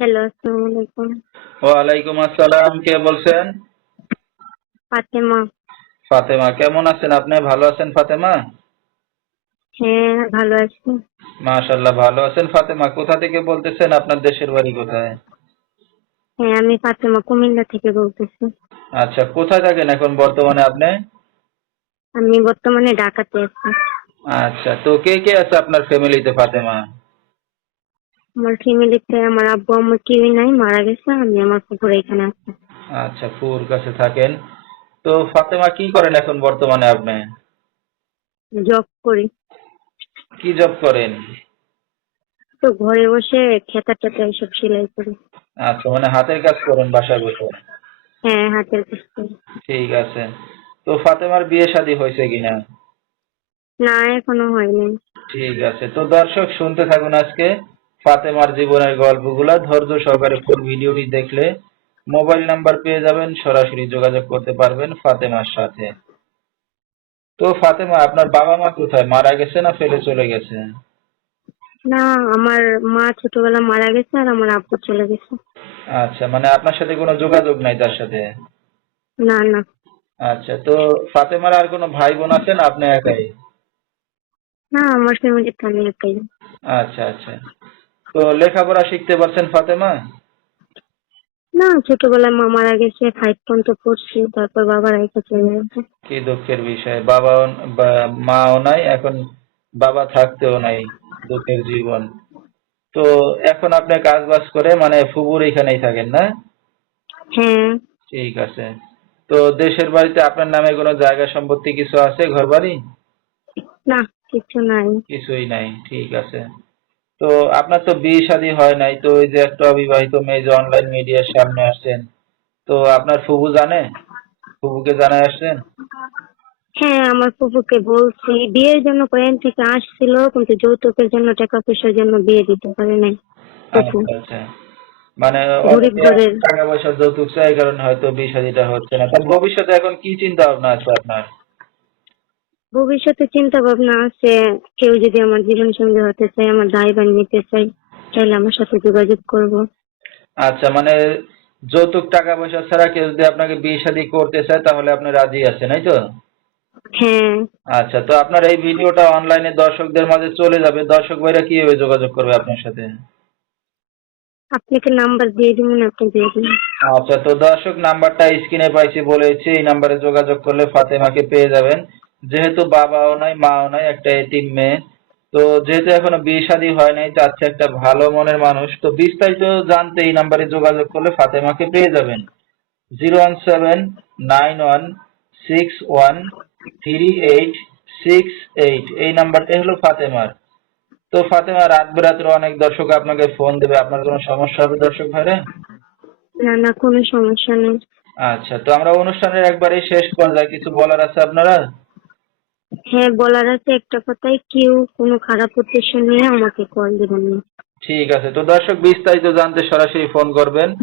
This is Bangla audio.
হ্যালো আসসালামু আলাইকুম ওয়ালাইকুম আসসালাম কে বলছেন? ফাতেমা। ফাতেমা কেমন আছেন আপনি? ভালো আছেন ফাতেমা? হ্যাঁ ভালো আছি। মাশাল্লাহ ভালো আছেন ফাতেমা? কোথা থেকে বলতেছেন? আপনার দেশের বাড়ি কোথায়? হ্যাঁ আমি ফাতেমা কুমিল্লা থেকে বলতেছি। আচ্ছা কোথায় থাকেন এখন বর্তমানে আপনি? আমি বর্তমানে ঢাকাতে আছি। আচ্ছা তো কে কে আছে আপনার ফ্যামিলিতে ফাতেমা? আমার ফ্যামিলিতে আমার আব্বু আম্মু কেউই নাই মারা গেছে আমি আমার পুকুর এখানে আছি। আচ্ছা ফুর কাছে থাকেন। তো ফাতেমা কি করেন এখন বর্তমানে আপনি? জব করি। কি জব করেন? তো ঘরে বসে খেতা টেতা এইসব সেলাই করি। আচ্ছা মানে হাতের কাজ করেন বাসায় বসে? হ্যাঁ হাতের কাজ করি। ঠিক আছে। তো ফাতেমার বিয়ে শাদী হয়েছে কিনা? না এখনও হয়নি। ঠিক আছে। তো দর্শক শুনতে থাকুন আজকে। ফাতেমার জীবনের গল্পগুলা ধৈর্য সহকারে ফুল ভিডিওটি দেখলে মোবাইল নাম্বার পেয়ে যাবেন সরাসরি যোগাযোগ করতে পারবেন ফাতেমার সাথে। তো ফাতেমা আপনার বাবা মা কোথায়? মারা গেছে না ফেলে চলে গেছে? না আমার মা ছোটবেলা মারা গেছে আর আমার আব্বু চলে গেছে। আচ্ছা মানে আপনার সাথে কোনো যোগাযোগ নাই তার সাথে? না না। আচ্ছা তো ফাতেমার আর কোনো ভাই বোন আছে না আপনি একাই? না আমার ফ্যামিলিতে আমি একাই। আচ্ছা আচ্ছা। তো লেখাপড়া শিখতে পারছেন ফাতেমা? না ছোটবেলায় মা মারা গেছে ফাইভ পর্যন্ত পড়ছি তারপর বাবা রেখে চলে গেছে। কি দুঃখের বিষয় বাবাও বা মাও নাই এখন বাবা থাকতেও নাই দুঃখের জীবন। তো এখন আপনি কাজ বাজ করে মানে ফুবুর এখানেই থাকেন না? হ্যাঁ। ঠিক আছে। তো দেশের বাড়িতে আপনার নামে কোনো জায়গা সম্পত্তি কিছু আছে ঘর বাড়ি না কিছু নাই। কিছুই নাই ঠিক আছে। তো আপনার তো বিয়ে শাদী হয় নাই তো ওই যে একটা অবিবাহিত মেয়ে যে অনলাইন মিডিয়ার সামনে আসছেন তো আপনার ফুবু জানে? ফুবুকে জানায় আসছেন? হ্যাঁ আমার ফুপুকে বলছি বিয়ের জন্য কয়েন থেকে আসছিল কিন্তু যৌতুকের জন্য টাকা পয়সার জন্য বিয়ে দিতে পারে নাই আচ্ছা আচ্ছা। মানে। টাকা পয়সা যৌতুক চাই কারণে হয়তো বিয়ে শাদীটা হচ্ছে না। তার ভবিষ্যতে এখন কি চিন্তা ভাবনা আছে আপনার? ভবিষ্যতে চিন্তা ভাবনা আছে কেউ যদি আমার জীবন সঙ্গী হতে চায় আমার দায় বান নিতে চাই তাহলে আমার সাথে যোগাযোগ করব। আচ্ছা মানে যৌতুক টাকা পয়সা ছাড়া কেউ যদি আপনাকে বিয়ে শাদী করতে চায় তাহলে আপনি রাজি আছেন তাই তো? হ্যাঁ। আচ্ছা তো আপনার এই ভিডিওটা অনলাইনে দর্শকদের মাঝে চলে যাবে। দর্শক ভাইরা কীভাবে যোগাযোগ করবে আপনার সাথে? আপনাকে নাম্বার দিয়ে দিবেন আপনি দিয়ে দিন। আচ্ছা তো দর্শক নাম্বারটা স্ক্রিনে পাইছি বলেছি এই নাম্বারে যোগাযোগ করলে ফাতেমাকে পেয়ে যাবেন। যেহেতু বাবাও নাই মাও নাই একটা এতিম মেয়ে। তো যেহেতু এখনও বিয়ে শাদী হয় নাই চাচ্ছে একটা ভালো মনের মানুষ। তো বিস্তারিত জানতে এই নাম্বারে যোগাযোগ করলে ফাতেমাকে পেয়ে যাবেন। Zero one seven nine one six one three eight six eight. এই নাম্বারটাই হলো ফাতেমার। তো ফাতেমা রাত বেরাত্রে অনেক দর্শক আপনাকে ফোন দেবে। আপনার কোনো সমস্যা হবে দর্শক ভাইরা? না না কোনো সমস্যা নেই। আচ্ছা তো আমরা অনুষ্ঠানের একবারেই শেষ পর্যায়ে কিছু বলার আছে আপনারা? হ্যাঁ বলার আছে একটা কথাই, কেউ কোনো খারাপ উদ্দেশ্য নিয়ে আমাকে কল দেবেন না। ঠিক আছে, তো দর্শক বিস্তারিত জানতে সরাসরি ফোন করবেন।